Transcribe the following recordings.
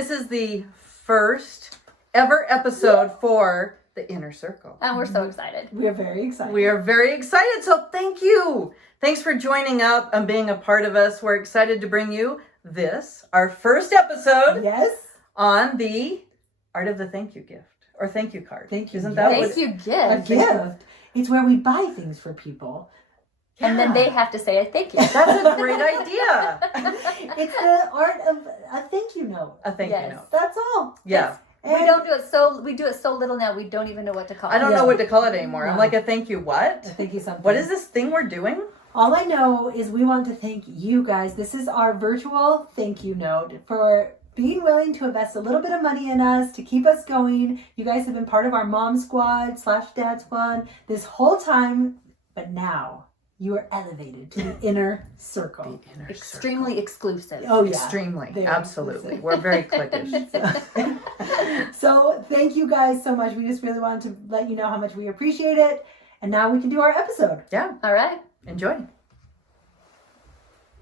This is the first ever episode for the Inner Circle. And we're so excited. We are very excited. We are very excited, so thank you. Thanks for joining up and being a part of us. We're excited to bring you this, our first episode Yes. on the art of the thank you gift or thank you card. Thank you. Isn't that Thank what you, A gift. gift. It's where we buy things for people. And then they have to say a thank you. That's a great idea. It's the art of a thank you note. A thank Yes. you note. That's all. Yeah. We do it so little now we don't even know what to call it. I don't know Yeah. what to call it anymore. I'm No. like a thank you what? Thank you something. What is this thing we're doing? All I know is we want to thank you guys. This is our virtual thank you note for being willing to invest a little bit of money in us to keep us going. You guys have been part of our mom squad / dad squad this whole time, but now you are elevated to the inner circle. Extremely exclusive. Oh yeah. Extremely. Very Absolutely. exclusive. We're very cliquish. So thank you guys so much. We just really wanted to let you know how much we appreciate it. And now we can do our episode. Yeah. All right. Enjoy.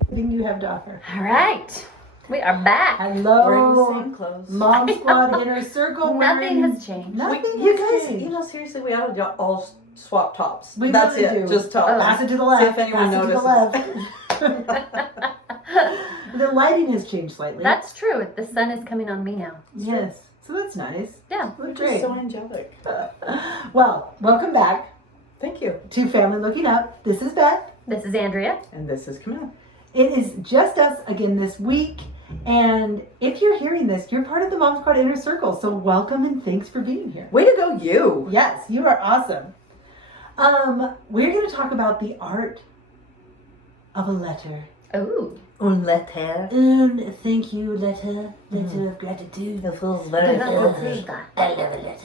What do you have to offer? All right. We are back. Hello. clothes. Mom squad inner circle. Nothing wearing- has changed. Nothing You has guys, changed. seriously, we ought to all swap tops. We That's really it. do. Just tops. Pass it to the left. See if anyone pass it to the left. The lighting has changed slightly. That's true. The sun is coming on me now. yes. So that's nice. Yeah. Look great. angelic. Well, welcome back Thank you. to Family Looking Up. This is Beth. This is Andrea. And this is Camille. It is just us again this week. And if you're hearing this, you're part of the Mom Squad Inner Circle. So welcome and thanks for being here. Way to go, you. Yes, you are awesome. We're going to talk about the art of a letter. Ooh. Un letter. Thank you, letter of gratitude. The full I love a letter.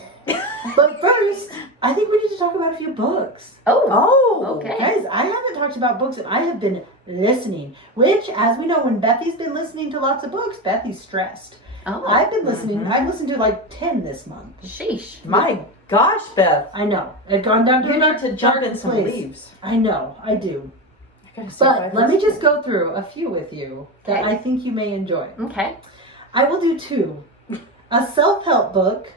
But first, I think we need to talk about a few books. Oh. Oh. Okay. Guys, I haven't talked about books and I have been listening, which, as we know, when Bethy's been listening to lots of books, Bethy's stressed. Oh. I've been listening. I've listened to like 10 this month. Sheesh. My gosh, Beth. I know. I've gone down to You a need dark, to jump dark in some place. leaves. I know. I do. I gotta say, But let me just go through a few with you that Okay. I think you may enjoy. Okay. I will do two. A self-help book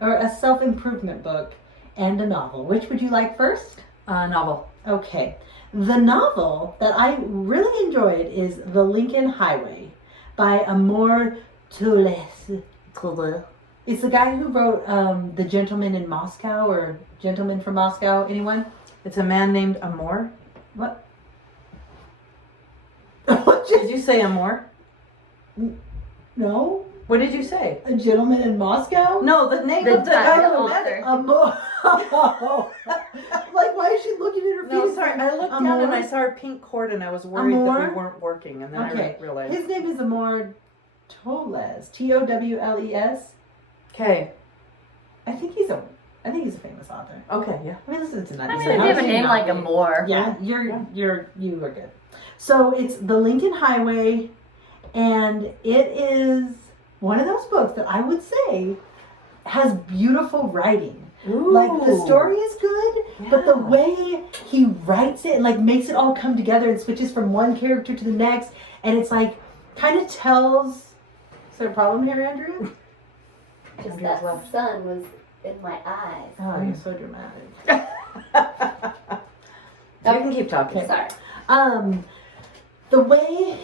or a self-improvement book and a novel. Which would you like first? novel. Okay. The novel that I really enjoyed is The Lincoln Highway by Amor Towles. It's the guy who wrote The Gentleman in Moscow or Gentleman from Moscow. Anyone? It's a man named Amor. What? Did you say Amor? No? What did you say? A Gentleman in Moscow? No, the name The of the guy title who read it. author. Amor. Like, why is she looking at her feet? No, sorry. I looked down Amor? and I saw her pink cord and I was worried that Amor? we weren't working. And then Okay. I realized. His name is Amor Towles. Towles. Okay. I think he's a famous author. Okay, yeah. I mean, listen to that. I mean, So if how you have a can name not like be? Amor. Yeah, you are good. So it's The Lincoln Highway, and it is one of those books that I would say has beautiful writing. Ooh. Like the story is good, but the Yeah. way he writes it and like makes it all come together and switches from one character to the next, and it's like kind of tells. Is there a problem here, Andrea? Just Andrea's that left. sun was in my eyes. Oh, you're so dramatic. You can keep talking. Okay. Sorry. The way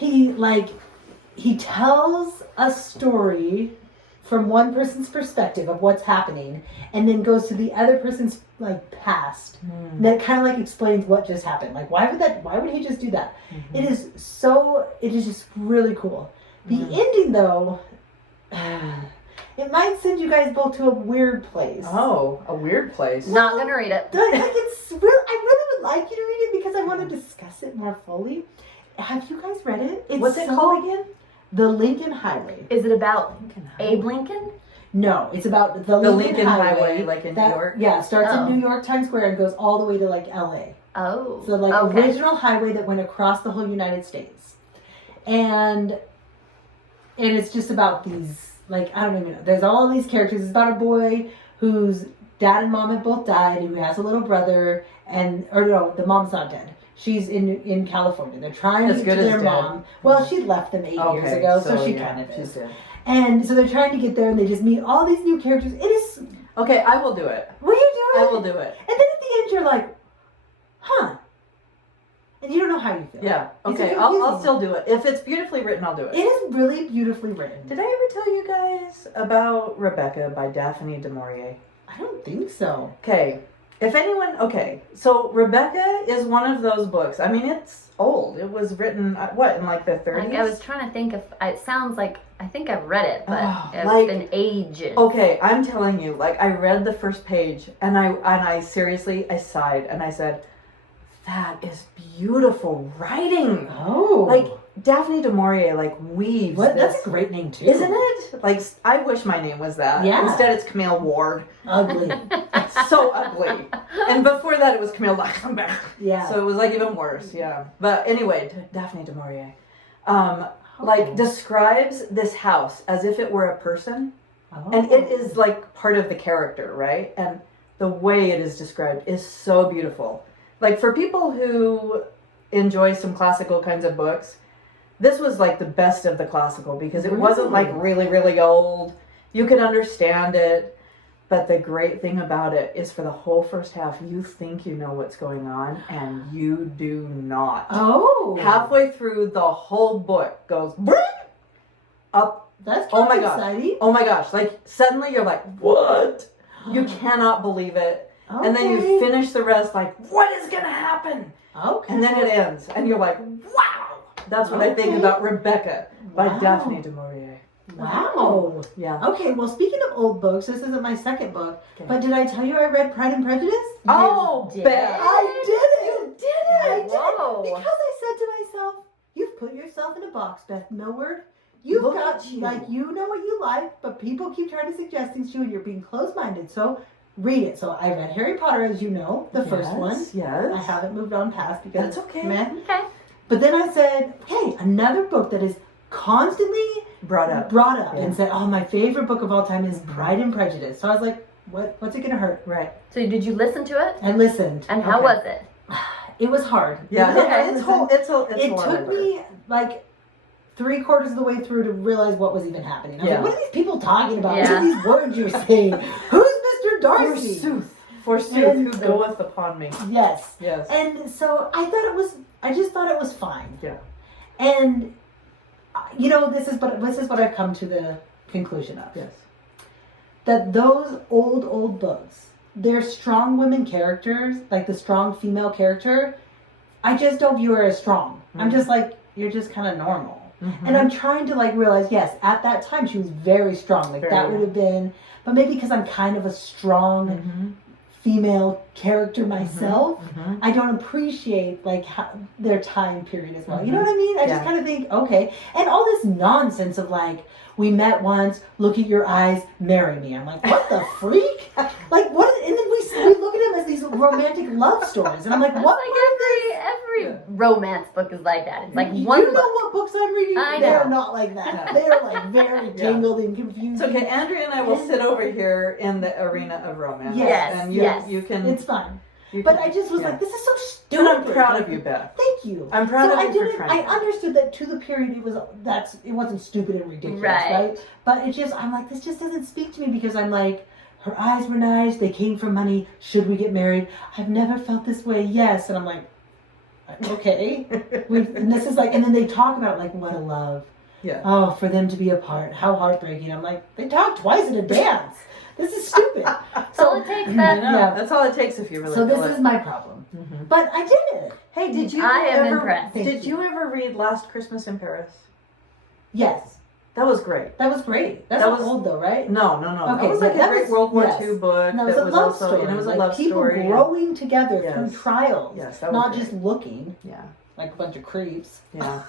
he tells a story from one person's perspective of what's happening and then goes to the other person's like past. And then it kind of like explains what just happened. Like why would he just do that? It is just really cool. The ending though, it might send you guys both to a weird place. Oh, a weird place. Not gonna read it. Like I really would like you to read it because I want to discuss it more fully. Have you guys read it? It's What's it called again? The Lincoln Highway. Is it about Abe Lincoln? No, it's about The Lincoln Highway, like in New York? Yeah, starts Oh. in New York Times Square and goes all the way to like LA. Oh. So like okay. original highway that went across the whole United States. And it's just about these, like, I don't even know. There's all these characters. It's about a boy whose dad and mom have both died, who has a little brother, or no, the mom's not dead. She's in California. They're trying As to get good to as their dead. mom. Well, she left them 8 years ago, so she yeah, kind of she's is. dead. And so they're trying to get there, and they just meet all these new characters. It is. Okay, I will do it. Will you do I it? will do it. And then at the end, you're like, huh? And you don't know how you feel. Yeah. It's Okay, I'll confusing. still do it. If it's beautifully written, I'll do It it. is really beautifully written. Did I ever tell you guys about Rebecca by Daphne du Maurier? I don't think so. Okay. If anyone, okay, so Rebecca is one of those books. I mean, it's old. It was written, in like the 30s? I was trying to think if it sounds like I think I've read it, but Oh, it's like- been ages. Okay, I'm telling you, like, I read the first page and I seriously, I sighed and I said, that is beautiful writing. Oh. Like, Daphne du Maurier, like, weaves What? this. That's a great name, too. Isn't it? Like, I wish my name was that. Yeah. Instead, it's Camille Ward. Ugly. So ugly. And before that, it was Camille Lachenbach. Yeah. So it was, like, even worse, yeah. But anyway, Daphne du Maurier, like, describes this house as if it were a person. Oh. And it is, like, part of the character, right? And the way it is described is so beautiful. Like, for people who enjoy some classical kinds of books, this was like the best of the classical because it wasn't like really, really old. You could understand it. But the great thing about it is for the whole first half, you think you know what's going on and you do not. Oh. Halfway through, the whole book goes up. That's Oh kind my of gosh. exciting. Oh my gosh. Like, suddenly you're like, what? You cannot believe it. Okay. And then you finish the rest like, what is going to happen? Okay. And then it ends. And you're like, wow. That's what I think Okay. about Rebecca by Wow. Daphne du Maurier. Wow. Yeah. Okay, well, speaking of old books, this isn't my second book, Okay. but did I tell you I read Pride and Prejudice? Oh, did. Beth. I did it! You did it! I did Whoa. it! Because I said to myself, you've put yourself in a box, Beth Millward. You've Look got, at you. like, you know what you like, but people keep trying to suggest things to you and you're being closed-minded, so read it. So I read Harry Potter, as you know, the first one. Yes. I haven't moved on past because That's okay. meh. Okay. But then I said, hey, another book that is constantly Brought up. brought up Yeah. and said, oh, my favorite book of all time is Pride and Prejudice. So I was like, what's it gonna hurt? Right. So did you listen to it? I listened. And how Okay. was it? It was hard. Yeah. It was hard to It's listen. whole. It's It a lot took of work. me like 3/4 of the way through to realize what was even happening. I was Yeah. like, what are these people talking about? Yeah. What are these words you're saying? Who's Mr. Darcy? Forsooth, And- who goeth upon me. Yes. Yes. And so I just thought it was fine. Yeah. And you know, this is what I've come to the conclusion of. Yes. That those old books, they're strong women characters, like the strong female character, I just don't view her as strong. I'm just like, you're just kind of normal. Mm-hmm. And I'm trying to like realize, yes, at that time she was very strong. Like Very. that would have been, but maybe because I'm kind of a strong Mm-hmm. female character myself, Mm-hmm. I don't appreciate like their time period as well. You know what I mean? I just Yeah. kind of think, okay. And all this nonsense of like, we met once, look at your eyes, marry me. I'm like, what the freak? Like what? And then we look at them as these romantic love stories, and I'm like, what? Every romance book is like that. It's like You one know book. what books I'm reading? I They're know. not like that. No. They're like very Yeah. tangled and confused. It's okay. Andrea and I will sit over here in the arena of romance. Yes, And you, yes. you can. It's fine. you But can- I just was yeah. like, this is so stupid. And I'm proud of you, Beth. Thank you. I'm proud So of you for trying. I understood that to the period it wasn't stupid and ridiculous, Right. right? But I'm like, this just doesn't speak to me because I'm like, her eyes were nice, they came from money, should we get married? I've never felt this way, yes. And I'm like, okay. And this is like, and then they talk about like, what a love. Yeah. Oh, for them to be apart, how heartbreaking. I'm like, they talked twice at a dance. This is stupid. That's all it takes, I Beth. know. Yeah. That's all it takes if you really So feel this it. is my problem. Mhm. But I did it. Hey, did you I am ever, impressed. Thank Did you. you ever read Last Christmas in Paris? Yes. That was great. That was great. That's That not was- old though, right? No. Okay, that was like yeah, a great was- World War yes. II book. And that was a love also, story. And it was like a love people story. growing together through Yes. trials. Yes, that was not great. just looking Yeah. like a bunch of creeps. Yeah.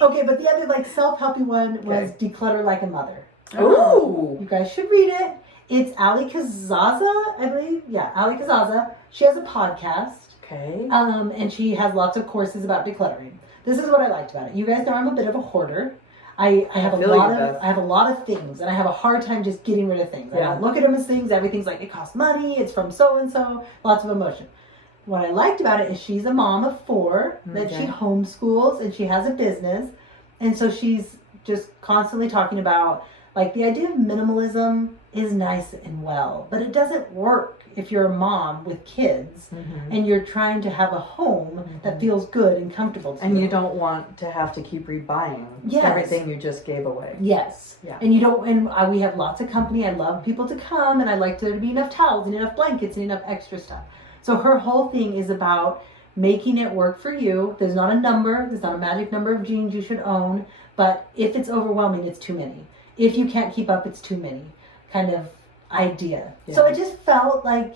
Okay, but the other like self-helpy one was Declutter Like a Mother. Ooh. You guys should read it. It's Ali Kazaza, I believe. Yeah, Ali Kazaza. She has a podcast. Okay. And she has lots of courses about decluttering. This is what I liked about it. You guys know I'm a bit of a hoarder. I have feel you, I Beth. have a lot of things, and I have a hard time just getting rid of things. I Yeah. don't look at them as things. Everything's like it costs money. It's from so and so. Lots of emotion. what I liked about it is she's a mom of 4 that she Okay. homeschools and she has a business. And so she's just constantly talking about like the idea of minimalism is nice and well, but it doesn't work if you're a mom with kids and you're trying to have a home that feels good and comfortable to And you don't want to have to keep rebuying Yes. everything you just gave away. Yes. Yeah. And you don't, and we have lots of company. I love people to come, and I like there to be enough towels and enough blankets and enough extra stuff. So her whole thing is about making it work for you. There's not a number, there's not a magic number of jeans you should own, but if it's overwhelming, it's too many. If you can't keep up, it's too many kind of idea. Yeah. So it just felt like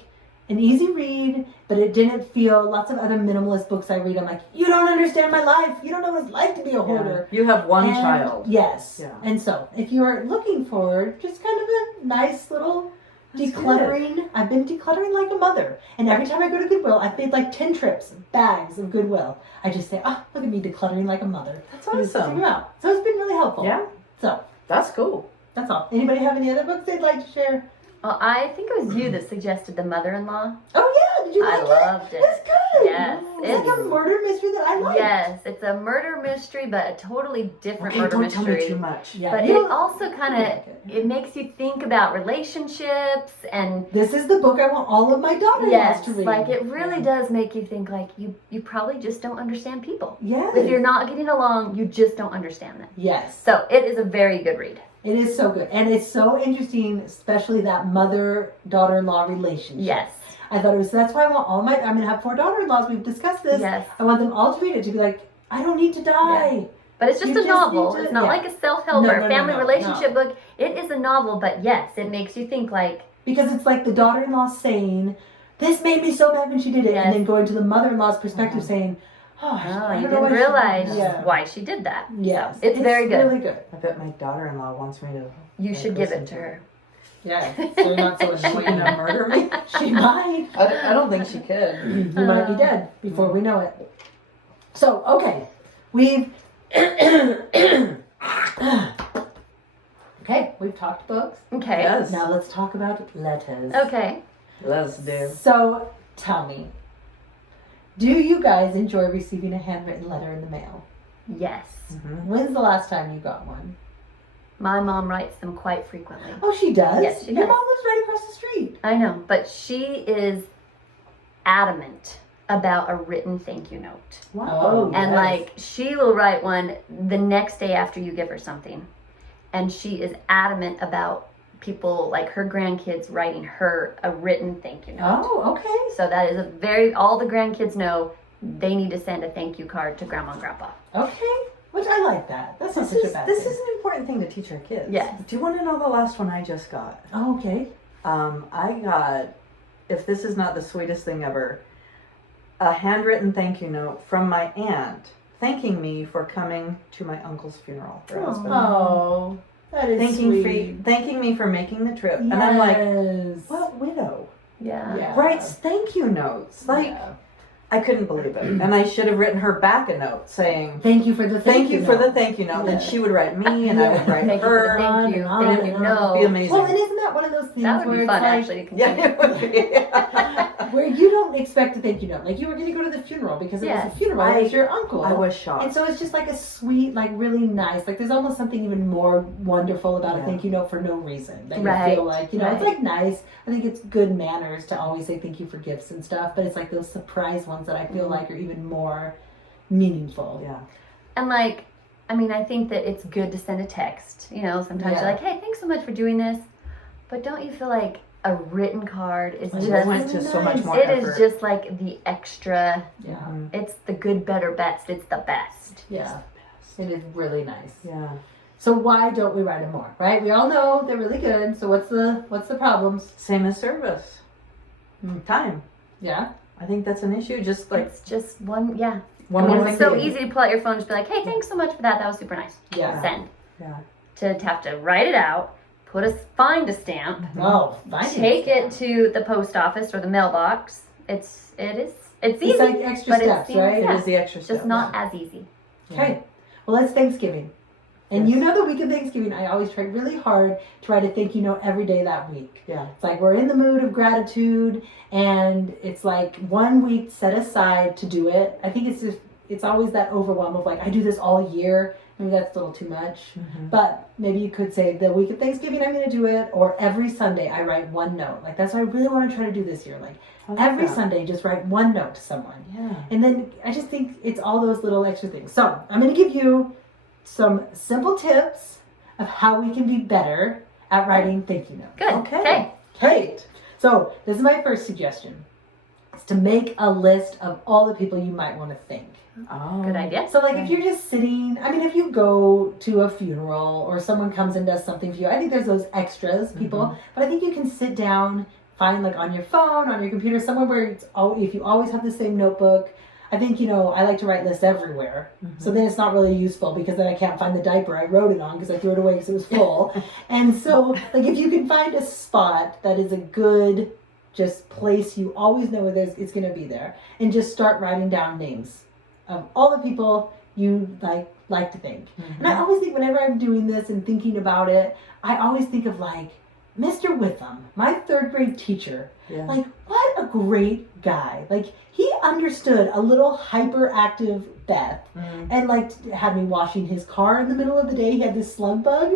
an easy read, but it didn't feel, lots of other minimalist books I read, I'm like, you don't understand my life. You don't know what it's like to be a hoarder. You have one And- child. Yes. Yeah. And so, if you're looking for just kind of a nice little That's decluttering, I've been decluttering like a mother. And every time I go to Goodwill, I've made like 10 trips, bags of Goodwill. I just say, oh, look at me decluttering like a mother. That's I just awesome. figure out. So it's been really helpful. Yeah, So, that's cool. that's all. Anybody have any other books they'd like to share? Well, I think it was you that suggested The Mother-in-Law. Oh, yeah. Did you like I it? loved it. It's good. Yes, It's like a it's- murder mystery that I like. Yes, it's a murder mystery, but a totally different Okay, murder don't tell mystery. me too much. Yeah. But you it know, also kind I like of it. it makes you think about relationships and This is the book I want all of my daughters yes, to read. like it really does make you think like you probably just don't understand people. Yes. If you're not getting along, you just don't understand them. Yes. So it is a very good read. It is so good. And it's so interesting, especially that mother-daughter-in-law relationship. Yes. I thought it was, that's why I want all my, I'm going to have 4 daughter-in-laws. We've discussed this. Yes. I want them all to read it, to be like, I don't need to die. But it's just You a just novel. need to- It's not yeah. like a self-help No, or no, a no, family no, relationship book. It is a novel, but yes, it makes you think like, Because it's like the daughter-in-law saying, this made me so mad when she did it. Yes. And then going to the mother-in-law's perspective saying, oh, oh, I you don't know didn't why she-" realize Yeah. why she did that. Yes. So, it's very good. really good. I bet my daughter-in-law wants me to. You should give it to her. Yeah. So you're not so Is she annoying. gonna murder me? She might. I don't think she could. You might be dead before we know it. So, okay. We've okay, we've talked books. Okay. Yes. Now let's talk about letters. Okay. Let's do. So, tell me, do you guys enjoy receiving a handwritten letter in the mail? Yes. When's the last time you got one? My mom writes them quite frequently. Oh, she does? Yes, she Your does. mom lives right across the street. I know, but she is adamant about a written thank you note. Oh, And yes. like she will write one the next day after you give her something. And she is adamant about people like her grandkids writing her a written thank you note. Oh, okay. So that is a very all the grandkids know they need to send a thank you card to grandma and grandpa. Okay. Which I like that. That's not This such a bad is thing. an important thing to teach our kids. Yes. Do you want to know the last one I just got? Oh, okay. I got, if this is not the sweetest thing ever, a handwritten thank you note from my aunt thanking me for coming to my uncle's funeral. Her husband. Oh, that is sweet. Thanking me for making the trip. Yes. And I'm like, what widow Yeah. Yeah. writes thank you notes? Like, Yeah. I couldn't believe it. And I should have written her back a note saying, Thank you for the thank you for note. the thank you note. Yeah. Then she would write me and I would write Thank you for her. the thank you. On Thank and you. on. No. It'd be amazing. Well, and isn't that one of those things That would where be it's fun like, actually to Yeah, continue. it would be. where you don't expect a thank you note. Like you were going to go to the funeral because it Yes. was a funeral. It was your uncle. I was shocked. And so it's just like a sweet, like really nice. Like there's almost something even more wonderful about a Yeah. thank you note for no reason. That you Right, feel like, you know, it's right. like nice. I think it's good manners to always say thank you for gifts and stuff. But it's like those surprise ones that I feel like are even more meaningful. Yeah. And like, I mean, I think that it's good to send a text. You know, sometimes Yeah. you're like, hey, thanks so much for doing this. But don't you feel like a written card is It just, It went to so much nice. more it effort. is just like the extra, Yeah. Mhm. it's the good, better, best. It's the best. Yeah. It is really nice. Yeah. So why don't we write them more? Right? We all know they're really good. So what's the problems? Same as service. Time. Yeah. I think that's an issue. Just like It's just one, yeah. one I mean, more it's thing. so easy to pull out your phone and just be like, hey, thanks so much for that. That was super nice. Yeah. Send. Yeah. To have to write it out, find a stamp, Oh, finding take stuff. it to the post office or the mailbox. It's easy, It's like extra but it steps, seems- right? It yeah. is the extra just step. not as easy. Okay. Well, it's Thanksgiving. And you know, the week of Thanksgiving, I always try really hard to write a thank you note every day that week. Yeah. It's like we're in the mood of gratitude, and it's like 1 week set aside to do it. I think it's always that overwhelm of like, I do this all year. Maybe that's a little too much. But maybe you could say the week of Thanksgiving I'm going to do it, or every Sunday I write one note. Like that's what I really want to try to do this year. Like every Sunday, just write one note to someone. Yeah. And then I just think it's all those little extra things. So I'm going to give you some simple tips of how we can be better at writing thank you notes. Good. Okay. Great. So this is my first suggestion. Is to make a list of all the people you might want to thank. Oh. Good idea. So like if you're just sitting, I mean, if you go to a funeral or someone comes and does something for you, I think there's those extras people, but I think you can sit down, find like on your phone, on your computer, somewhere where it's if you always have the same notebook. I think, I like to write lists everywhere. So then it's not really useful because then I can't find the diaper I wrote it on because I threw it away because it was full. And so like if you can find a spot that is a good just place, you always know where it's going to be there, and just start writing down names of all the people you like to thank. And I always think whenever I'm doing this and thinking about it, I always think of like Mr. Witham, my 3rd grade teacher. Yeah. Like, what a great guy. Like, he understood a little hyperactive Beth and like had me washing his car in the middle of the day. He had this slug bug,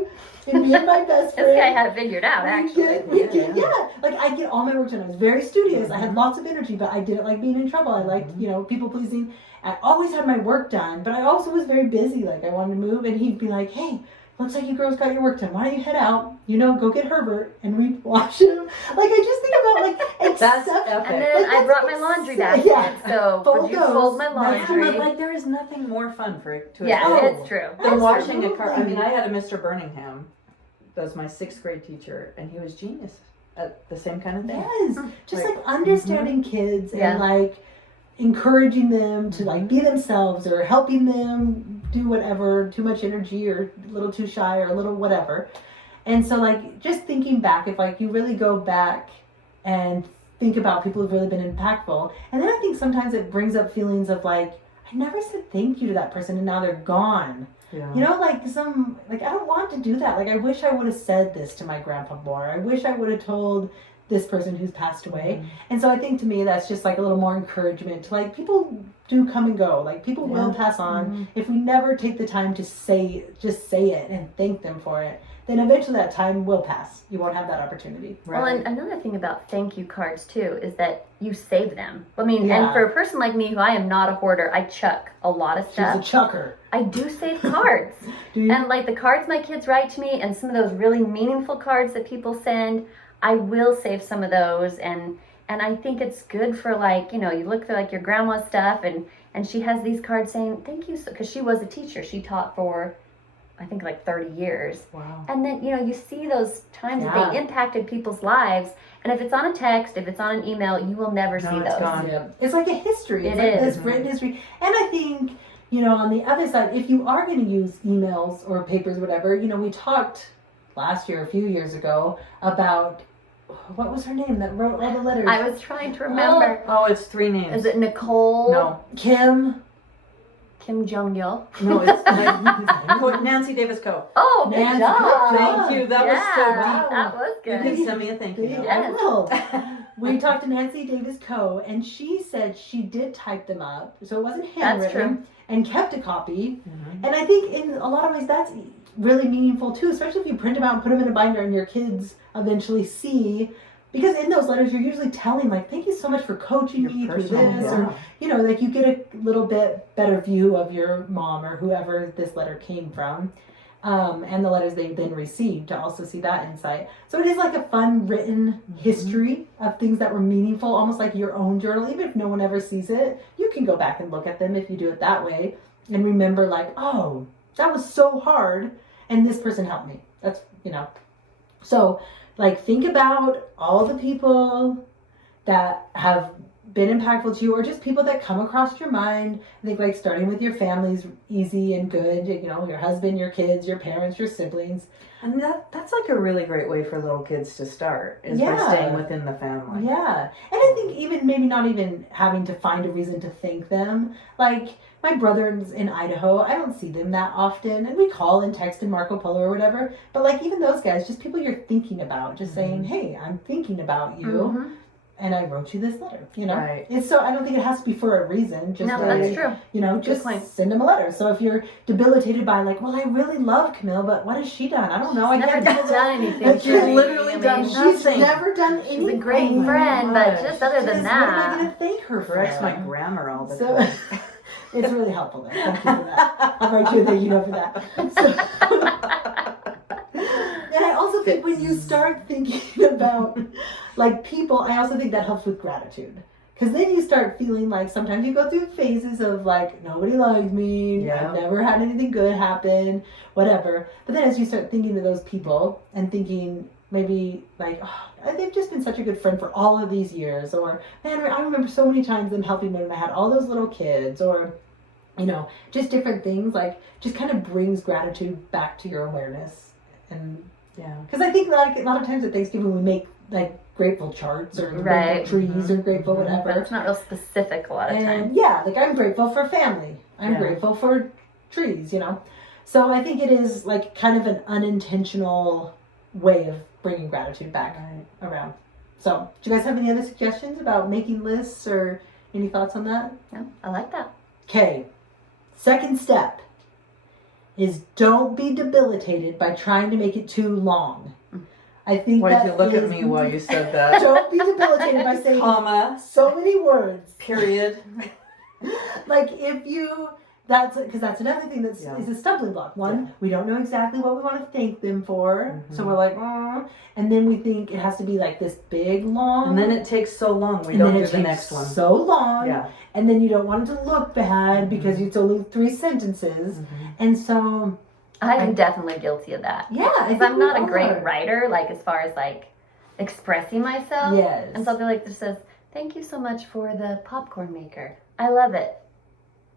and me and my best friend. This guy had it figured out, actually. We did, yeah. Like, I get all my work done. I was very studious. I had lots of energy, but I didn't like being in trouble. I liked, people pleasing. I always had my work done, but I also was very busy. Like, I wanted to move, and he'd be like, hey, looks like you girls got your work done. Why don't you head out, go get Herbert and wash him. Like, I just think about, like, That's exception. epic. And then I brought my laundry basket, so Fold would you those. fold my That's laundry? Like there is nothing more fun to Yeah, Oh. it's true. than washing a car. I Absolutely. mean, I had a Mr. Birmingham, that was my 6th grade teacher, and he was genius at the same kind of thing. Yes. Just, Like, like, understanding kids Yeah. and, like, encouraging them to, like, be themselves or helping them do whatever, too much energy or a little too shy or a little whatever. And so, like, just thinking back, if, like, you really go back and think about people who've really been impactful. And then I think sometimes it brings up feelings of, like, I never said thank you to that person and now they're gone. Yeah. I don't want to do that. Like, I wish I would have said this to my grandpa more. I wish I would have told this person who's passed away. And so I think to me that's just like a little more encouragement to, like, people do come and go. Like, people will pass on. If we never take the time to say it and thank them for it, then eventually that time will pass. You won't have that opportunity. Well, and another thing about thank you cards too is that you save them. I mean, Yeah. and for a person like me who I am not a hoarder, I chuck a lot of She's stuff. a chucker. I do save cards. Do you? And like the cards my kids write to me and some of those really meaningful cards that people send, I will save some of those, and I think it's good for, like, you look through like your grandma's stuff and she has these cards saying thank you, because she was a teacher. She taught for I think like 30 years. Wow. And then, you see those times that Yeah. they impacted people's lives. And if it's on a text, if it's on an email, you will never see it's those. gone. Yeah. It's like a history. It's It like is. this written history. And I think, on the other side, if you are going to use emails or papers, whatever, we talked last year, a few years ago, about, what was her name that wrote all the letters? I was trying to remember. Oh, it's 3 names. Is it Nicole? No. Kim Jong-il? No, it's Nancy Davis Coe. Oh, good Nancy, job. good Thank you. That was so Yeah, deep. that was You good. can send me a thank you. I Yes. will. We talked to Nancy Davis Coe, and she said she did type them up, so it wasn't handwritten, true. and kept a copy. Mhm. And I think in a lot of ways that's really meaningful too, especially if you print them out and put them in a binder and your kids eventually see. Because in those letters, you're usually telling, like, thank you so much for coaching me through personal, this. yeah. Or, like, you get a little bit better view of your mom or whoever this letter came from. And the letters they then received to also see that insight. So it is like a fun written history of things that were meaningful, almost like your own journal. Even if no one ever sees it, you can go back and look at them if you do it that way. And remember, like, oh, that was so hard. And this person helped me. That's, So, like, think about all the people that have been impactful to you, or just people that come across your mind. I think like starting with your family's easy and good, you know, your husband, your kids, your parents, your siblings. And that's like a really great way for little kids to start, is by Yeah. staying within the family. Yeah. And I think even maybe not even having to find a reason to thank them. Like my brother's in Idaho, I don't see them that often, and we call and text in Marco Polo or whatever. But like even those guys, just people you're thinking about, just saying, "Hey, I'm thinking about you, Mhm. and I wrote you this letter." You know, Right. it's so I don't think it has to be for a reason. Just No, a- that's true. You know, just point. send them a letter. So if you're debilitated by like, well, I really love Camille, but what has she done? I don't know. I Never can't done anything. Like, for she's me. literally I mean, done She's nothing. never done anything. She's a great friend, but just other than Just, what am I that, going to thank her for? Corrects my grammar all the So- time. It's really helpful though. Thank you for that. I'll write you a thank you note for that. And I also think when you start thinking about like people, I also think that helps with gratitude. Because then you start feeling like sometimes you go through phases of like, nobody likes me, Yeah. I've never had anything good happen, whatever. But then as you start thinking of those people and thinking maybe like, oh, they've just been such a good friend for all of these years, or man, I remember so many times them helping me when I had all those little kids, or you know, just different things, like just kind of brings gratitude back to your awareness. And Yeah. because I think like a lot of times at Thanksgiving we make like grateful charts or Right. grateful trees or grateful but whatever. it's not real specific a lot of times. And yeah, like I'm grateful for family. I'm Yeah. grateful for trees, you know. So I think it is like kind of an unintentional way of bringing gratitude back Right. around. So do you guys have any other suggestions about making lists or any thoughts on that? No, I like that. Okay. Second step is don't be debilitated by trying to make it too long. I think Why that did you look at is- me while you said that? Don't be debilitated by saying Comma, so many words. period. Like if you, that's because that's another thing that's Yeah. is a stumbling block. One, Yeah. we don't know exactly what we want to thank them for, so Mhm. we're like, and then we think it has to be like this big long, And then it takes so long, we and don't then do it the takes next one. so long, Yeah. and then you don't want it to look bad because Mhm. it's only 3 sentences, Mhm. and so I am definitely guilty of that. yeah, I Because think I'm not we a great are. writer, like as far as like expressing myself. Yes. And something like this says, "Thank you so much for the popcorn maker. I love it."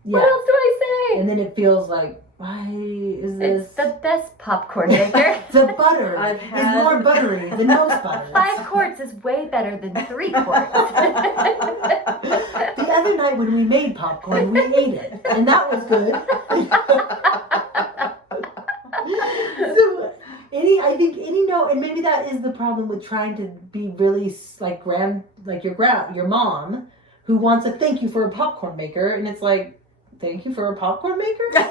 Yeah. What else do I say? And then it feels like, why is this? It's the best popcorn maker. The butter I've is had- more buttery than most butters. 5 quarts is way better than 3 quarts. The other night when we made popcorn, we ate it, and that was good. So, I think any note, and maybe that is the problem with trying to be really like your mom, who wants a thank you for a popcorn maker, and it's like, thank you for a popcorn maker?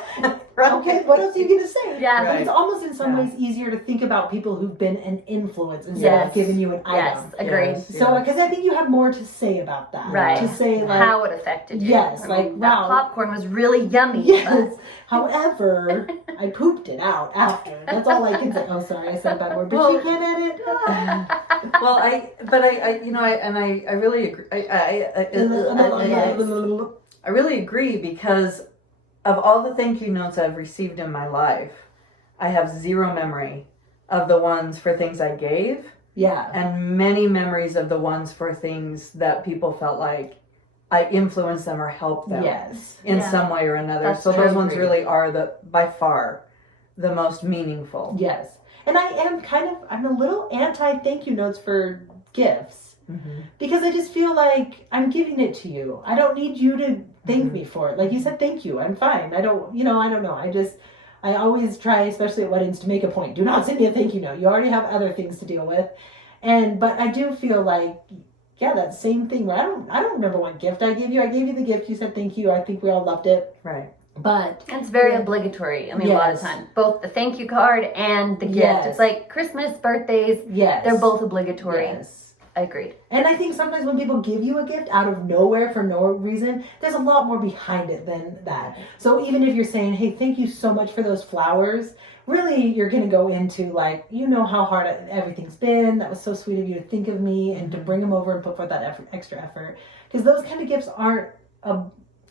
Okay, what else are you gonna say? Yeah. But it's almost in some Yeah. ways easier to think about people who've been an influence instead Yes. of giving you an Yes, item. agreed. Yes. So, because I think you have more to say about that. Right. To say like, How it affected you. Yes, I like, mean, that wow. popcorn was really yummy. yes. However, I pooped it out after. That's all I can say. Oh, sorry, I said a bad word, but she can't edit. Well, I really agree. I really agree, because of all the thank you notes I've received in my life, I have zero memory of the ones for things I gave, Yeah. and many memories of the ones for things that people felt like I influenced them or helped them Yes. in Yeah. some way or another. That's So those true. ones really are by far the most meaningful. Yes. And I'm a little anti thank you notes for gifts. Mm-hmm. Because I just feel like I'm giving it to you. I don't need you to thank Mhm. me for it. Like you said, thank you. I'm fine. I don't know. I always try, especially at weddings, to make a point. Do not send me a thank you note. You already have other things to deal with. But I do feel like, yeah, that same thing. Where I don't remember what gift I gave you. I gave you the gift. You said thank you. I think we all loved it. Right. But And it's very Yeah. obligatory. I mean, a lot of Yes. times. Both the thank you card and the gift. Yes. It's like Christmas, birthdays, yes, they're both obligatory. Yes. I agreed. And I think sometimes when people give you a gift out of nowhere for no reason, there's a lot more behind it than that. So even if you're saying, hey, thank you so much for those flowers, really you're going to go into like, you know how hard everything's been. That was so sweet of you to think of me and to bring them over and put forth that extra effort. Because those kind of gifts aren't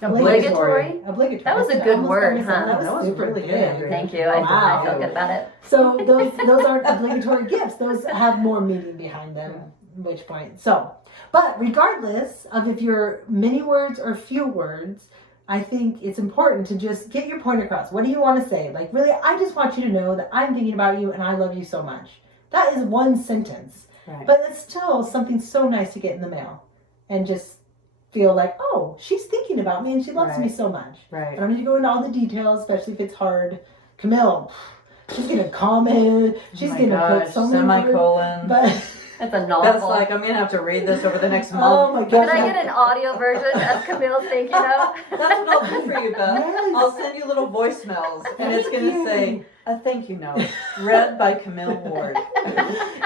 Obligatory? Obligatory. That was a I good almost word, missed that. huh? That was super really good. good. Thank you. Wow. I feel good about it. So those aren't obligatory gifts. Those have more meaning behind them. which point. So, but regardless of if you're many words or few words, I think it's important to just get your point across. What do you want to say? Like, really, I just want you to know that I'm thinking about you and I love you so much. That is one sentence. Right. But it's still something so nice to get in the mail and just feel like, oh, she's thinking about me and she loves me Right. so much. I Right. don't need to go into all the details, especially if it's hard. Camille, she's going to comment. She's Oh my going to put gosh, so many words. semicolon. But, That's a novel. That's like, I'm going to have to read this over the next oh month. my gosh. Can I get an audio version of Camille's thank you note? That's what I'll do for you, Beth. Yes. I'll send you little voicemails, and it's Thank going to you. say, a thank you note, read by Camille Ward.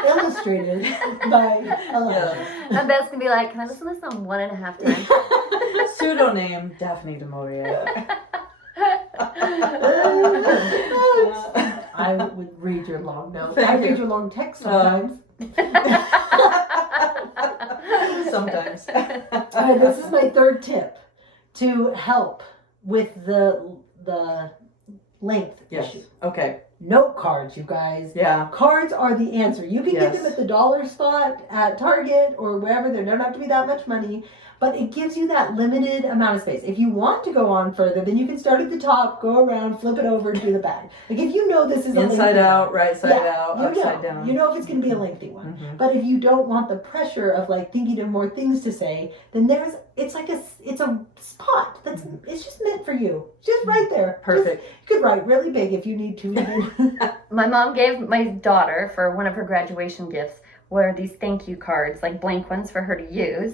Illustrated by Elijah. And Beth's gonna be like, can I listen to this on 1.5 times? Pseudonym, Daphne du Maurier. I would read your long note. Thank I you. read your long text sometimes. Sometimes. All right, this is my third tip to help with the length Yes. issue. Okay. Note cards, you guys. Yeah. Cards are the answer. You can get Yes. them at the dollar spot at Target or wherever. There don't have to be that much money, but it gives you that limited amount of space. If you want to go on further, then you can start at the top, go around, flip it over, and do the back. Like if you know this is a Inside lengthy out, one, right side out, you upside know. down. You know if it's going to be a lengthy one. Mhm. But if you don't want the pressure of like thinking of more things to say, then it's a spot that's it's just meant for you. Just right there. Perfect. Just, you could write really big if you need to. Even. My mom gave my daughter for one of her graduation gifts were these thank you cards, like blank ones for her to use.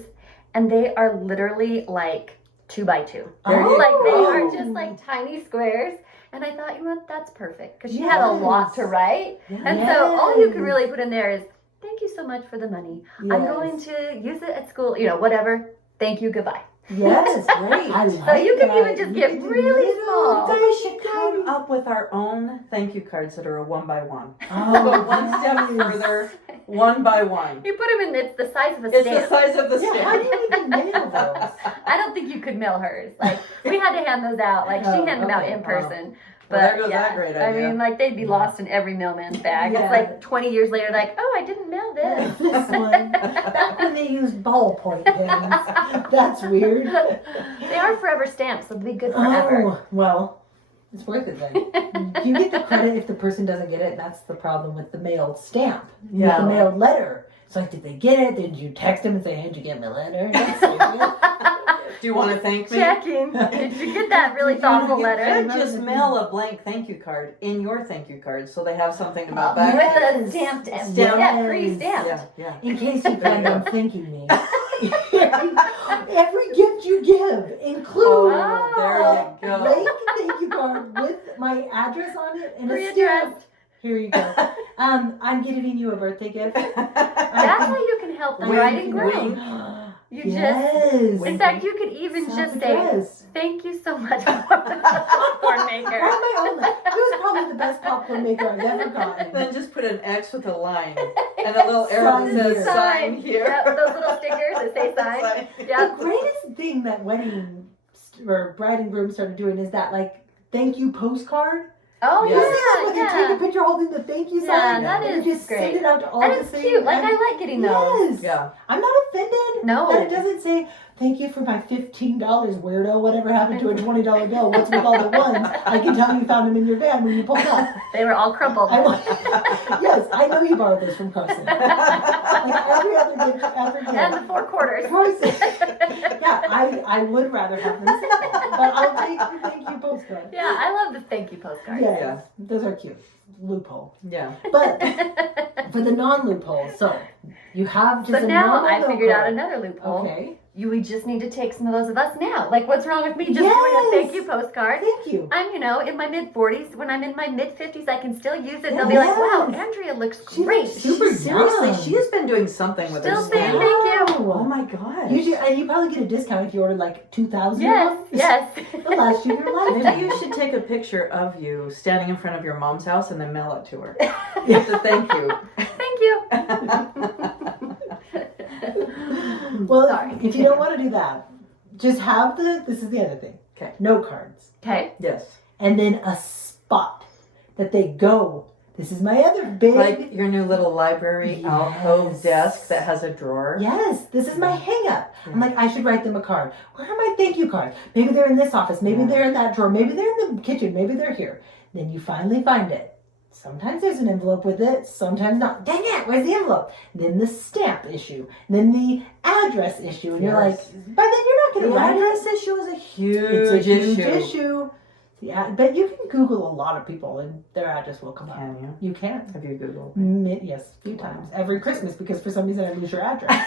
And they are literally like 2 by 2. There you Like they go. are just like tiny squares. And I thought, you know what, that's perfect. Because she had a lot to write. And so all you can really put in there is, thank you so much for the money. I'm Yes. going to use it at school, whatever. Thank you, goodbye. Yes, great. I So you can like even that. just You get can do really little small. tiny We should come up with our own thank you cards that are a 1 by 1. Oh, Go one step yes. further, 1 by 1. You put them in, it's the size of a It's stamp. the size of the Yeah, stamp. how do you even mail those? I don't think you could mail hers. Like we had to hand those out. Like she Oh, handed them out okay. in person. Well, But there goes that great I idea. mean, like they'd be lost in every mailman's bag. Yeah. It's like 20 years later, like, oh, I didn't mail this. This one. Back when they used ballpoint pens. That's weird. They are forever stamps, so they'll be good forever. Oh, well, it's worth it then. You get the credit if the person doesn't get it. That's the problem with the mailed stamp. Yeah. With the mailed letter. It's like, did they get it? Did you text them and say, hey, did you get my letter? That's so Do you want to thank me? Checking. Did you get that really thoughtful You letter? could just mail a blank thank you card in your thank you card so they have something to mail With back. Yes. With a stamped, Stamped. yeah, pre-stamped. Yeah, yeah. In case you plan on thanking me. Every gift you give includes Oh, there you go. blank thank you card with my address on it and a stamp. Pre-addressed. Here you go. I'm giving you a birthday gift. That's how you can help the Wink, bride and groom. wink. You Yes. just, in fact, you could even just say, Self-address. thank you so much for the popcorn maker. Grab my own. It was probably the best popcorn maker I've ever gotten. Then just put an X with a line and a little arrow Sign that says here. sign here. Yep, those little stickers that say sign. Sign. Yeah. The greatest thing that wedding or bride and groom started doing is that like thank you postcard. Oh, Yeah. You see them, yeah, like, they take a yeah. picture holding the thank you Yeah, sign. that and is you just great. send it out to all And the it's same. cute. Like, I like getting those. Yes. Yeah. I'm not offended. No. That it doesn't say thank you for my $15, weirdo. Whatever happened to a $20 bill? What's with all the ones? I can tell you found them in your van when you pulled up. They were all crumpled. Yes, I know you borrowed this from Carson. Like every other gift ever given. And the 4 quarters. Of course. Yeah, I would rather have them simple, but I'll take the thank you postcard. Yeah, I love the thank you postcards. Yes, Yeah. those are cute. Loophole. Yeah. But for the non-loophole, so you have just So a now normal I figured out card. another loophole. Okay. We just need to take some of those of us now. Like, what's wrong with me just doing Yes. a thank you postcard? Thank you. I'm, in my mid-40s. When I'm in my mid-50s, I can still use it. They'll be like, wow, Yes. Andrea looks She great. looks super Seriously, young. she has been doing something with Still her saying stamp. thank you. Oh my gosh. And you probably get a discount if you order like 2,000. Yes, yes. It'll last you your life. Maybe you should take a picture of you standing in front of your mom's house and then mail it to her. With the thank you. Thank you. Well, Sorry. if you don't want to do that, just have this is the other thing. Okay. Note cards. Okay. Yes. And then a spot that they go This is my other big. Like your new little library alcove Yes. desk that has a drawer. Yes, this is my hang up. I'm Yeah. like, I should write them a card. Where are my thank you cards? Maybe they're in this office. Maybe Yeah. they're in that drawer. Maybe they're in the kitchen. Maybe they're here. Then you finally find it. Sometimes there's an envelope with it. Sometimes not. Dang it, where's the envelope? Then the stamp issue. Then the address issue. And you're like, Yes. by then you're not going The to write it. address issue is a huge, It's a huge issue. issue. Yeah, but you can Google a lot of people and their address will come up. Can you? You can. Have you Googled? Yes, a few times. Every Christmas because for some reason I lose your address.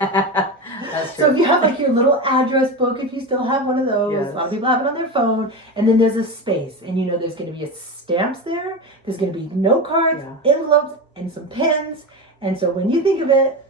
That's So true. if you have like your little address book, if you still have one of those, Yes. a lot of people have it on their phone, and then there's a space, and you know there's going to be stamps there, there's going to be note cards, envelopes, and some pens, and so when you think of it,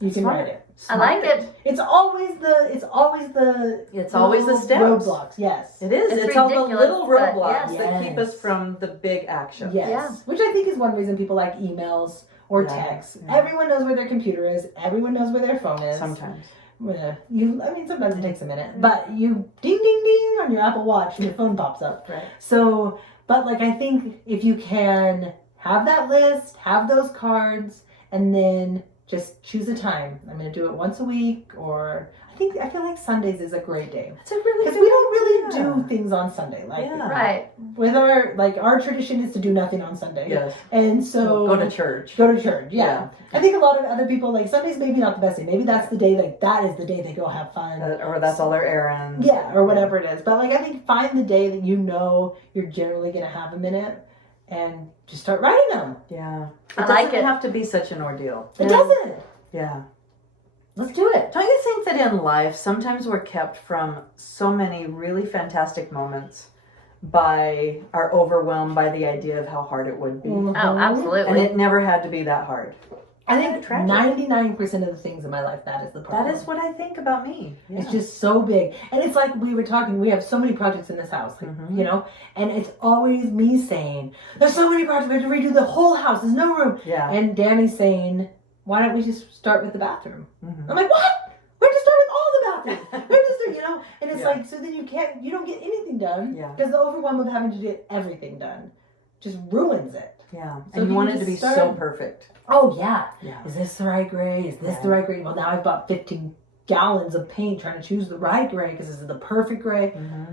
you can Smart. write it. I like it. It's always the It's always the little steps. roadblocks. Yes. It is. It's It's all the ridiculous, little but roadblocks yes. that keep us from the big action. Yes. Yeah. Which I think is one reason people like emails or Yeah. texts. Yeah. Everyone knows where their computer is. Everyone knows where their phone is. Sometimes. Sometimes it takes a minute, but you ding ding ding on your Apple Watch and your phone pops up. Right. So, but like I think if you can have that list, have those cards, and then just choose a time. I'm going to do it once a week, or I feel like Sundays is a great day It's a really because good we don't really idea. do things on Sunday. Like Yeah. Right. with our tradition is to do nothing on Sunday. Yes. And so Go to church. Go to church, yeah. Yeah. I think a lot of other people, like, Sunday's maybe not the best day. Maybe that's the day, like, that is the day they go have fun. Or that's all their errands. Yeah, or whatever it is. But, like, I think find the day that you know you're generally going to have a minute and just start writing them. Yeah. I like doesn't it. have to be such an ordeal. It doesn't. Yeah. Let's do it. Don't you think that in life, sometimes we're kept from so many really fantastic moments by our overwhelmed by the idea of how hard it would be? Oh, And absolutely. it never had to be that hard. I think Tragic. 99% of the things in my life, that is the problem. That is what I think about me. Yeah. It's just so big. And it's like we were talking, we have so many projects in this house, like, Mhm. you know, and it's always me saying, there's so many projects, we have to redo the whole house, there's no room. Yeah. And Danny's saying, why don't we just start with the bathroom? Mhm. I'm like, what? We have to start with all the bathrooms. We have to start, you know? And it's Yeah. like, so then you don't get anything done. Yeah. Because the overwhelm of having to get everything done just ruins it. Yeah. So And if you you want it just to be start- so perfect. Oh, yeah. Yeah. Is this the right gray? Is this the Right. right gray? Well, now I've bought 15 gallons of paint trying to choose the right gray because this is the perfect gray. Mm-hmm.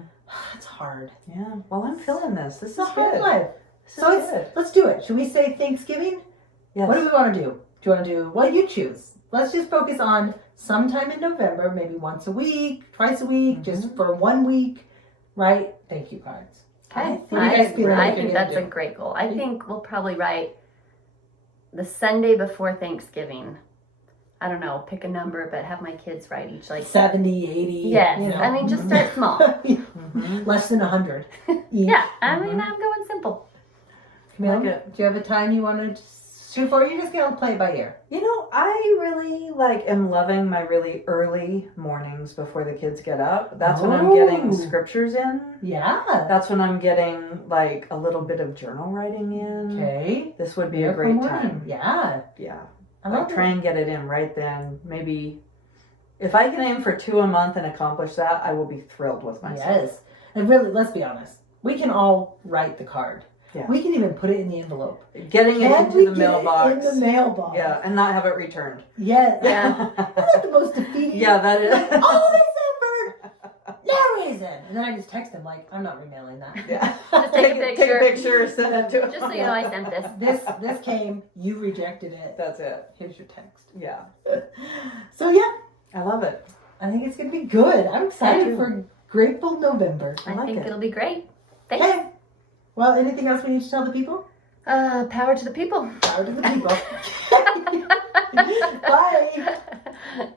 It's hard. Yeah. Well, I'm feeling this. This It's a is hard good. life. This So is good. let's do it. Should we say Thanksgiving? Yes. What do we want to do? Do you want to do what you choose? Let's just focus on sometime in November, maybe once a week, twice a week, Mhm. just for 1 week, right? Thank you cards. Okay. What do you guys feel like I you're think gonna that's do? a great goal. I think we'll probably write the Sunday before Thanksgiving. I don't know, pick a number, but have my kids write each like 70, 80. yes. You know. I mean, just start small. Mhm. Less than 100. each. Yeah, I mean, Mhm. I'm going simple. Camille, Like it. do you have a time you want to shoot for? Or you're just going to play it by ear? You know, I really am loving my really early mornings before the kids get up. That's when I'm getting Oh. scriptures in. Yeah. That's when I'm getting like a little bit of journal writing in. Okay. This would be a Miracle great morning. time. Yeah. Yeah. I Like love try it. and get it in right then. Maybe if I can aim for 2 a month and accomplish that, I will be thrilled with myself. Yes. And really, let's be honest. We can all write the card. Yeah. We can even put it in the envelope. Getting it Can we into the get mailbox. it in the mailbox? Yeah, and not have it returned. Yeah. Yeah. Isn't that the most defeating? Yeah, that is. Like, all this effort, no reason. And then I just text him like, I'm not remailing that. Yeah. Just take a Take picture. a picture, send it to Just so you know, I sent this. This came, you rejected it. That's it. Here's your text. Yeah. So yeah, I love it. I think it's gonna be good. I'm Me excited too. for Grateful November. I like think it. it'll be great. Thanks. Okay. Well, anything else we need to tell the people? Power to the people. Power to the people. Bye.